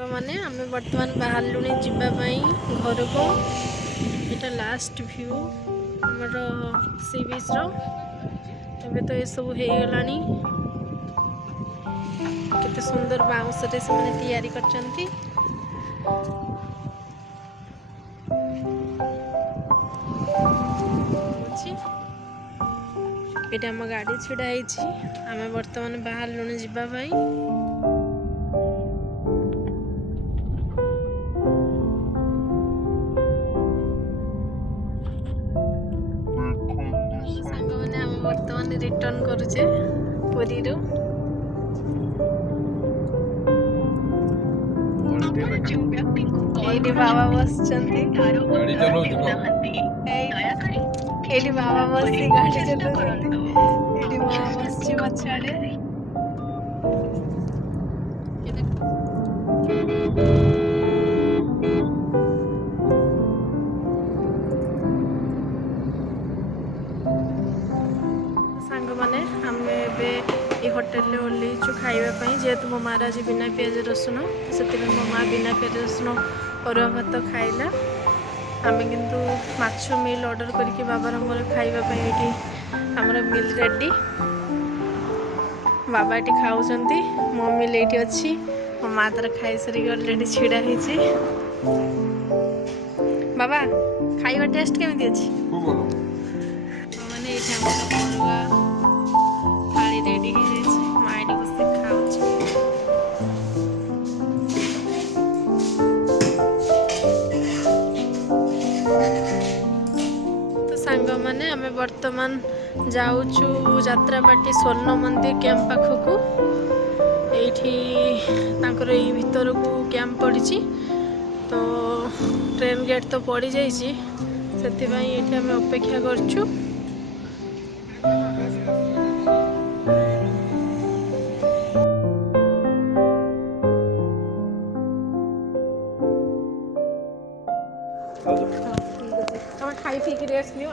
मैंने आम बर्तमान बाहर जावाई घर को। यहाँ लास्ट व्यू आमर सी बीच रे तो ये सब हो गला केते सुंदर बाउंस रे से माने तैयारी करचंती। ये आम गाड़ी छिड़ा आम बर्तमान बाहर लुणी जावाई। सांग मैंने आम बर्तमान रिटर्न करुचे पुरी रो। बाबा बस बाबा बस गाड़ी चलो माँ बस पछाड़े। सांग मैंने आम होटेल ओल्लैचु खावाई जेहेतु मो माँ आज बिना पियाज रसुण से मो माँ बिना पियाज रसुण अरुआ भात खाइला। आम किंतु माछ मिल ऑर्डर करके बाबार मोर खावाई ये आमर मिल रेडी। बाबा ये खाऊंट मो मिल ये अच्छी मो माँ तार खाई सारी अलरेडी छिड़ा होती। बाबा खाଇବା टेस्ट केमती अच्छी मैंने ये थाली रेडी माँ ये बस खाऊ। तो सांग मैंने आम बर्तमान जाऊँ जात्रापाटी स्वर्ण मंदिर कैंप पाखक ये भीतर को कैंप पड़ी। तो ट्रेन गेट तो पड़ जाइए से आम अपेक्षा करचु। खाई पी रेस्ट नियो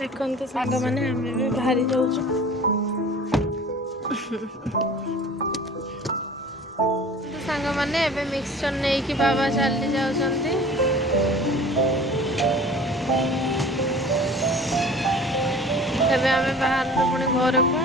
देखते सांग मैंने आम भी बाहरी जाऊँ। सांग मैंने एबे मिक्सचर नहीं कि बाबा चली जाउछंती। एबे आमे बाहर पुणी घर को